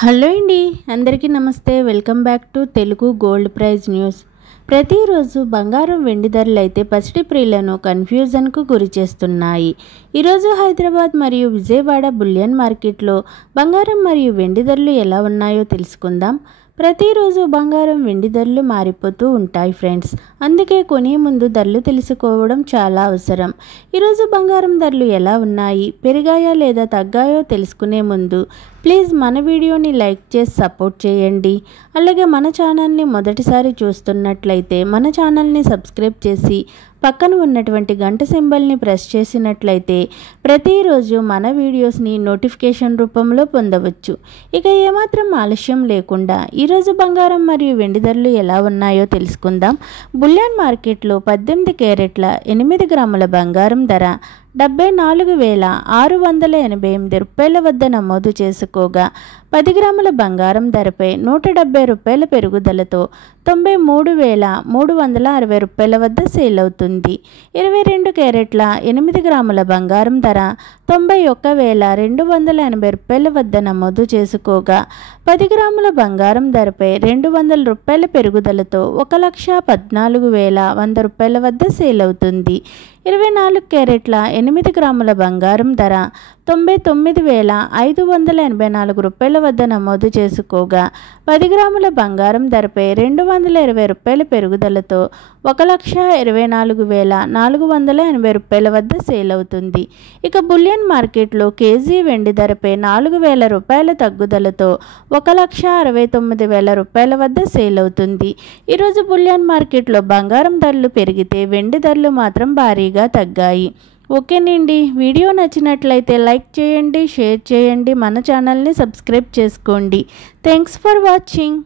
Hello అండి, అందరికీ నమస్తే. Welcome back to Telugu gold price news. ప్రతిరోజు బంగారం వెండి ధరలు అయితే పసిడి ప్రియులను కన్ఫ్యూజన్కు గురి చేస్తున్నాయి. ఈరోజు హైదరాబాద్ మరియు విజయవాడ బులియన్ మార్కెట్లో బంగారం మరియు వెండి ధరలు ఎలా ఉన్నాయో తెలుసుకుందాం. ప్రతిరోజు బంగారం వెండి ధరలు మారిపోతూ ఉంటాయి ఫ్రెండ్స్. అందుకే కొనే ముందు ధరలు తెలుసుకోవడం చాలా అవసరం. ఈరోజు బంగారం ధరలు ఎలా ఉన్నాయి, పెరిగాయా లేదా తగ్గాయో తెలుసుకునే ముందు ప్లీజ్ మన వీడియోని లైక్ చేసి సపోర్ట్ చేయండి. అలాగే మన ఛానల్ని మొదటిసారి చూస్తున్నట్లయితే మన ఛానల్ని సబ్స్క్రైబ్ చేసి పక్కన ఉన్నటువంటి గంట సింబల్ని ప్రెస్ చేసినట్లయితే ప్రతిరోజు మన వీడియోస్ని నోటిఫికేషన్ రూపంలో పొందవచ్చు. ఇక ఏమాత్రం ఆలస్యం లేకుండా ఈరోజు బంగారం మరియు వెండి ధరలు ఎలా ఉన్నాయో తెలుసుకుందాం. బులియన్ మార్కెట్లో 18 క్యారెట్ల 8 గ్రాముల బంగారం ధర 74,688 రూపాయల వద్ద నమోదు చేసుకోగా 10 గ్రాముల బంగారం ధరపై 170 రూపాయల పెరుగుదలతో 93,360 రూపాయల వద్ద సేల్ అవుతుంది. 22 క్యారెట్ల 8 గ్రాముల బంగారం ధర 91,280 రూపాయల వద్ద నమోదు చేసుకోగా 10 గ్రాముల బంగారం ధరపై 200 రూపాయల పెరుగుదలతో 1,14,100 రూపాయల వద్ద సేల్ అవుతుంది. 24 క్యారెట్ల 8 గ్రాముల బంగారం ధర 99,584 రూపాయల వద్ద నమోదు చేసుకోగా 10 గ్రాముల బంగారం ధరపై 220 రూపాయల పెరుగుదలతో 1,24,480 రూపాయల వద్ద సేల్ అవుతుంది. ఇక బులియన్ మార్కెట్లో కేజీ వెండి ధరపై 4,000 రూపాయల తగ్గుదలతో 1,69,000 రూపాయల వద్ద సేల్ అవుతుంది. ఈరోజు బులియన్ మార్కెట్లో బంగారం ధరలు పెరిగితే వెండి ధరలు మాత్రం భారీగా తగ్గాయి. ఓకేనండి, వీడియో నచ్చినట్లయితే లైక్ చేయండి, షేర్ చేయండి, మన ఛానల్ని సబ్స్క్రైబ్ చేసుకోండి. Thanks for watching.